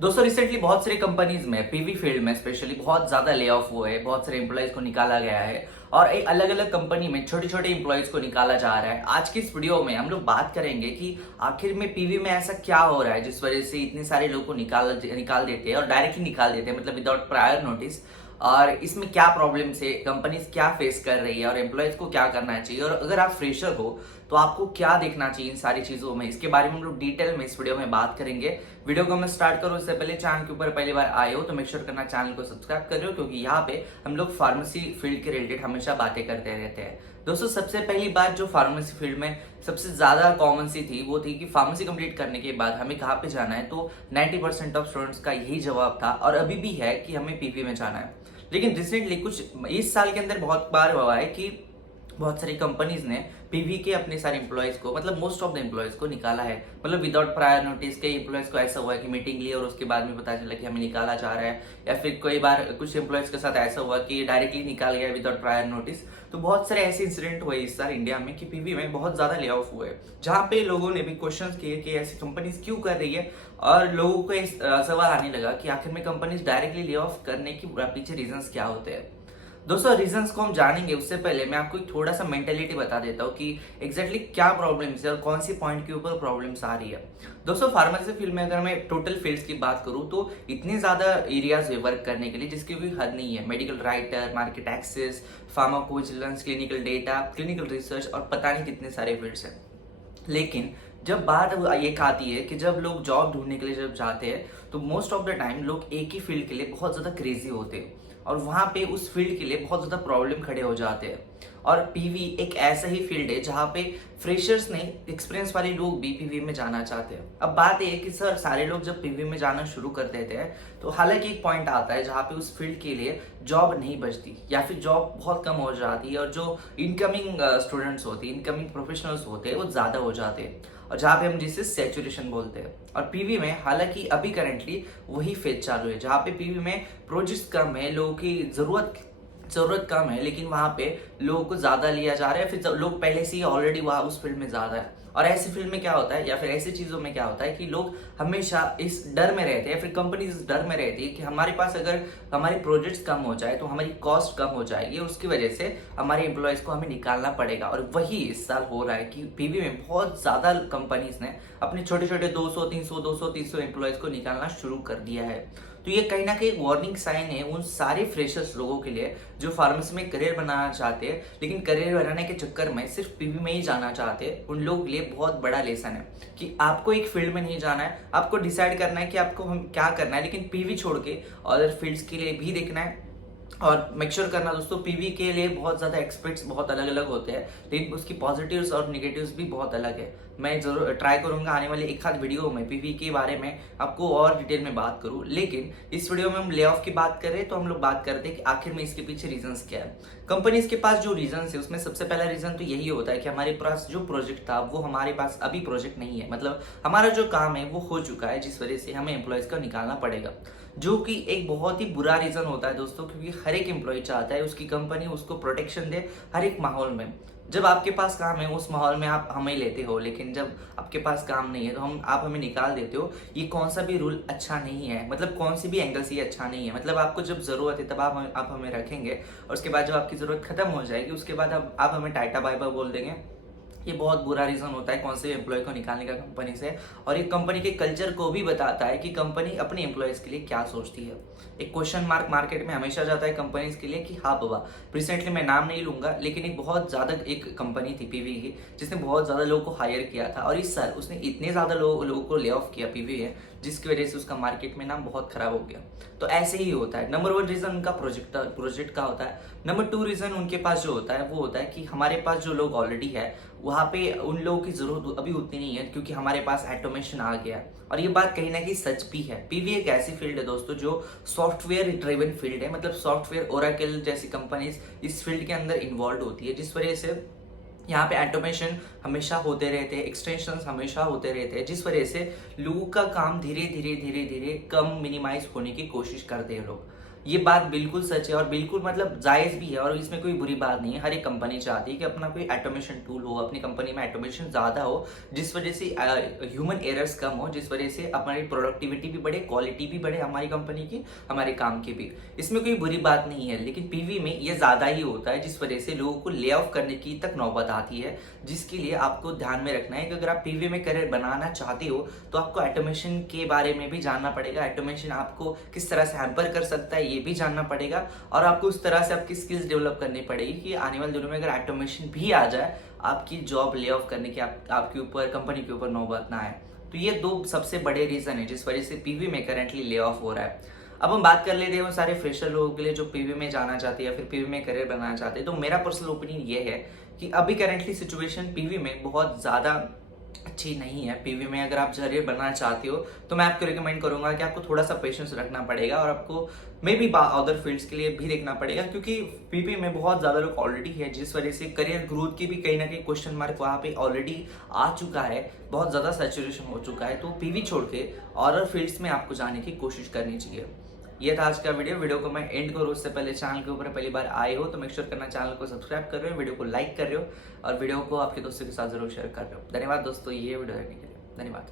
दोस्तों रिसेंटली बहुत सारी कंपनीज में पीवी फील्ड में स्पेशली बहुत ज्यादा ले ऑफ हुए हैं, बहुत सारे एम्प्लॉयज को निकाला गया है और एक अलग अलग कंपनी में छोटे छोटे एम्प्लॉयज को निकाला जा रहा है। आज की इस वीडियो में हम लोग बात करेंगे कि आखिर में पीवी में ऐसा क्या हो रहा है जिस वजह से इतने सारे लोग को निकाल देते हैं और डायरेक्टली निकाल देते हैं, मतलब विदाउट प्रायर नोटिस। और इसमें क्या प्रॉब्लम्स है, कंपनीज क्या फेस कर रही है और एम्प्लॉयज को क्या करना चाहिए, और अगर आप फ्रेशर हो तो आपको क्या देखना चाहिए इन सारी चीजों में, इसके बारे में हम लोग डिटेल में इस वीडियो में बात करेंगे। वीडियो को मैं स्टार्ट करूं इससे पहले चैनल के ऊपर पहली बार आए हो तो मेक श्योर करना चैनल को सब्सक्राइब कर रहे हो, क्योंकि यहाँ पे हम लोग फार्मेसी फील्ड के रिलेटेड हमेशा बातें करते रहते हैं। दोस्तों सबसे पहली बात जो फार्मेसी फील्ड में सबसे ज्यादा कॉमन सी थी वो थी कि फार्मेसी कंप्लीट करने के बाद हमें कहाँ पे जाना है, तो 90% ऑफ स्टूडेंट्स का यही जवाब था और अभी भी है कि हमें पीवी में जाना है। लेकिन रिसेंटली कुछ इस साल के अंदर बहुत बार हुआ है कि बहुत सारी कंपनीज ने पीवी के अपने सारे एम्प्लॉयज को, मतलब मोस्ट ऑफ द एम्प्लॉयज को निकाला है, मतलब विदाउट प्रायर नोटिस। कई एम्प्लॉयज को ऐसा हुआ है कि मीटिंग ली और उसके बाद में पता चला कि हमें निकाला जा रहा है, या फिर कई बार कुछ एम्प्लॉयज के साथ ऐसा हुआ कि डायरेक्टली निकाल गया विदाउट प्रायर नोटिस। तो बहुत सारे ऐसे इंसिडेंट हुए इस साल इंडिया में कि पीवी में बहुत ज्यादा ले ऑफ हुए, जहां पे लोगों ने भी क्वेश्चन किए कि ऐसी कंपनीज क्यों कर रही है, और लोगों को सवाल आने लगा कि आखिर में कंपनीज डायरेक्टली ले ऑफ करने की पीछे रीजंस क्या होते हैं। दोस्तों रीजंस को हम जानेंगे उससे पहले मैं आपको एक थोड़ा सा मेंटेलिटी बता देता हूँ कि एग्जैक्टली क्या प्रॉब्लम्स है और कौन सी पॉइंट के ऊपर प्रॉब्लम्स आ रही है। दोस्तों फार्मेसी फील्ड में अगर मैं टोटल फील्ड्स की बात करूँ तो इतने ज्यादा एरियाज है वर्क करने के लिए जिसकी कोई हद नहीं है। Medical writer, market access, pharmacovigilance, clinical data, clinical research और पता नहीं कितने सारे फील्ड्स हैं। लेकिन जब बात ये आती है कि जब लोग जॉब ढूंढने के लिए जब जाते हैं तो मोस्ट ऑफ द टाइम लोग एक ही फील्ड के लिए बहुत ज्यादा क्रेजी होते हैं और वहां पे उस फील्ड के लिए बहुत ज्यादा प्रॉब्लम खड़े हो जाते हैं। और पीवी एक ऐसा ही फील्ड है जहां पे फ्रेशर्स नहीं, एक्सपीरियंस वाले लोग भी पीवी में जाना चाहते हैं। अब बात यह है कि सर सारे लोग जब पीवी में जाना शुरू कर देते हैं तो हालांकि एक पॉइंट आता है जहां पे उस फील्ड के लिए जॉब नहीं बचती या फिर जॉब बहुत कम हो जाती है और जो इनकमिंग स्टूडेंट्स होते हैं, इनकमिंग प्रोफेशनल्स होते हैं वो ज्यादा हो जाते हैं, और जहां पे हम जिसे सैचुरेशन बोलते हैं। और पीवी में हालांकि अभी करंटली वही फेज चालू है जहां पे पीवी में प्रोजेक्ट्स कम है, लोगों की जरूरत कम है, लेकिन वहां पे लोगों को ज्यादा लिया जा रहा है, फिर लोग पहले से ही ऑलरेडी वहां उस फील्ड में ज्यादा है। और ऐसी फील्ड में क्या होता है या फिर ऐसी चीजों में क्या होता है कि लोग हमेशा इस डर में रहते हैं या फिर कंपनी इस डर में रहती है कि हमारे पास अगर हमारी प्रोजेक्ट्स कम हो जाए तो हमारी कॉस्ट कम हो जाएगी और उसकी वजह से हमारे एम्प्लॉयज को हमें निकालना पड़ेगा। और वही इस साल हो रहा है कि पीवी में बहुत ज्यादा कंपनीज ने अपने छोटे छोटे 200 300 एम्प्लॉयज को निकालना शुरू कर दिया है। तो ये कहीं ना कहीं वार्निंग साइन है उन सारे फ्रेशर्स लोगों के लिए जो फार्मेसी में करियर बनाना चाहते हैं, लेकिन करियर बनाने के चक्कर में सिर्फ पीवी में ही जाना चाहते हैं। उन लोगों के लिए बहुत बड़ा लेसन है कि आपको एक फील्ड में नहीं जाना है, आपको डिसाइड करना है कि आपको हम क्या करना है, लेकिन पीवी छोड़ के अदर फील्ड्स के लिए भी देखना है। और मेक श्योर करना दोस्तों पीवी के लिए बहुत ज्यादा एक्सपर्ट्स बहुत अलग अलग होते हैं, लेकिन उसकी पॉजिटिव्स और निगेटिव्स भी बहुत अलग है। मैं जरूर ट्राई करूंगा आने वाले एक आध वीडियो में पीवी के बारे में आपको और डिटेल में बात करूं, लेकिन इस वीडियो में हम ले ऑफ की बात कर रहे हैं तो हम लोग बात करते हैं कि आखिर में इसके पीछे रीजंस क्या है। कंपनीज के पास जो रीजंस है उसमें सबसे पहला रीजन तो यही होता है कि हमारे पास जो प्रोजेक्ट था वो हमारे पास अभी प्रोजेक्ट नहीं है, मतलब हमारा जो काम है वो हो चुका है, जिस वजह से हमें एम्प्लॉयज को निकालना पड़ेगा, जो कि एक बहुत ही बुरा रीजन होता है दोस्तों, क्योंकि हर एक एम्प्लॉय चाहता है उसकी कंपनी उसको प्रोटेक्शन दे हर एक माहौल में। जब आपके पास काम है उस माहौल में आप हमें लेते हो, लेकिन जब आपके पास काम नहीं है तो आप हमें निकाल देते हो। ये कौन सा भी रूल अच्छा नहीं है, मतलब कौन सी भी एंगल से ये अच्छा नहीं है। मतलब आपको जब जरूरत है तब आप हमें रखेंगे और उसके बाद जब आपकी जरूरत खत्म हो जाएगी उसके बाद आप हमें टाटा बाय बाय बोल देंगे। ये बहुत बुरा रीजन होता है कौन से एम्प्लॉय को निकालने का कंपनी से, और ये कंपनी के कल्चर को भी बताता है कि कंपनी अपने एम्प्लॉयज के लिए क्या सोचती है। एक क्वेश्चन मार्क मार्केट में हमेशा जाता है कंपनीज के लिए कि हाँ बाबा, रिसेंटली मैं नाम नहीं लूंगा लेकिन एक बहुत ज्यादा एक कंपनी थी पीवी की जिसने बहुत ज्यादा लोगों को हायर किया था और इस साल उसने इतने ज्यादा लोगों को ले ऑफ किया पीवी है, जिसकी वजह से उसका मार्केट में नाम बहुत खराब हो गया। तो ऐसे ही होता है। नंबर 1 रीजन उनका प्रोजेक्ट का होता है। नंबर 2 रीजन उनके पास जो होता है वो होता है कि हमारे पास जो लोग ऑलरेडी है वहां पे उन लोगों की जरूरत अभी उतनी नहीं है, क्योंकि हमारे पास ऑटोमेशन आ गया। और ये बात कहीं ना कहीं सच भी है। पीवी एक ऐसी फील्ड है दोस्तों जो सॉफ्टवेयर ड्रिवन फील्ड है, मतलब सॉफ्टवेयर ओरेकल जैसी कंपनीज इस फील्ड के अंदर इन्वॉल्व होती है, जिस वजह से यहाँ पे ऑटोमेशन हमेशा होते रहते हैं, एक्सटेंशंस हमेशा होते रहते हैं, जिस वजह से लोगों का काम धीरे धीरे धीरे धीरे कम मिनिमाइज होने की कोशिश करते हैं लोग। ये बात बिल्कुल सच है और बिल्कुल मतलब जायज़ भी है और इसमें कोई बुरी बात नहीं है। हर एक कंपनी चाहती है कि अपना कोई ऑटोमेशन टूल हो, अपनी कंपनी में ऑटोमेशन ज़्यादा हो, जिस वजह से ह्यूमन एरर्स कम हो, जिस वजह से हमारी प्रोडक्टिविटी भी बढ़े, क्वालिटी भी बढ़े हमारी कंपनी की, हमारे काम की भी। इसमें कोई बुरी बात नहीं है, लेकिन पीवी में ये ज़्यादा ही होता है, जिस वजह से लोगों को ले ऑफ करने की तक नौबत आती है, जिसके लिए आपको ध्यान में रखना है कि अगर आप पीवी में करियर बनाना चाहते हो तो आपको ऑटोमेशन के बारे में भी जानना पड़ेगा। ऑटोमेशन आपको किस तरह से हैम्पर कर सकता है ये भी जानना पड़ेगा और आपको उस तरह से आपकी स्किल्स डेवलप करनी पड़ेगी कि आने वाले दिनों में अगर ऑटोमेशन भी आ जाए, आपकी जॉब ले ऑफ करने की आपके ऊपर, कंपनी के ऊपर नौबत ना आए। तो ये दो सबसे बड़े रीजन है जिस वजह से पीवी में करेंटली ले ऑफ हो रहा है। अब हम बात कर लेते हैं वो सारे फ्रेशर लोगों के लिए जो पीवी में जाना चाहते हैं या फिर पीवी में करियर बनाना चाहते हैं। तो मेरा पर्सनल ओपिनियन ये है कि अभी करेंटली सिचुएशन पीवी में बहुत ज़्यादा अच्छी नहीं है। पीवी में अगर आप करियर बनाना चाहते हो तो मैं आपको रिकमेंड करूंगा कि आपको थोड़ा सा पेशेंस रखना पड़ेगा और आपको मे बी अदर फील्ड्स के लिए भी देखना पड़ेगा, क्योंकि पीवी में बहुत ज़्यादा लोग ऑलरेडी है, जिस वजह से करियर ग्रोथ की भी कहीं ना कहीं क्वेश्चन मार्क वहाँ पे ऑलरेडी आ चुका है, बहुत ज़्यादा सैचुरेशन हो चुका है। तो पीवी छोड़ के अदर फील्ड्स में आपको जाने की कोशिश करनी चाहिए। ये था आज का वीडियो को मैं एंड करूँ उससे पहले चैनल के ऊपर पहली बार आए हो तो मेक श्योर करना चैनल को सब्सक्राइब कर रहे हो, वीडियो को लाइक कर रहे हो और वीडियो को आपके दोस्तों के साथ जरूर शेयर कर रहे हो। धन्यवाद दोस्तों ये वीडियो देखने के लिए, धन्यवाद।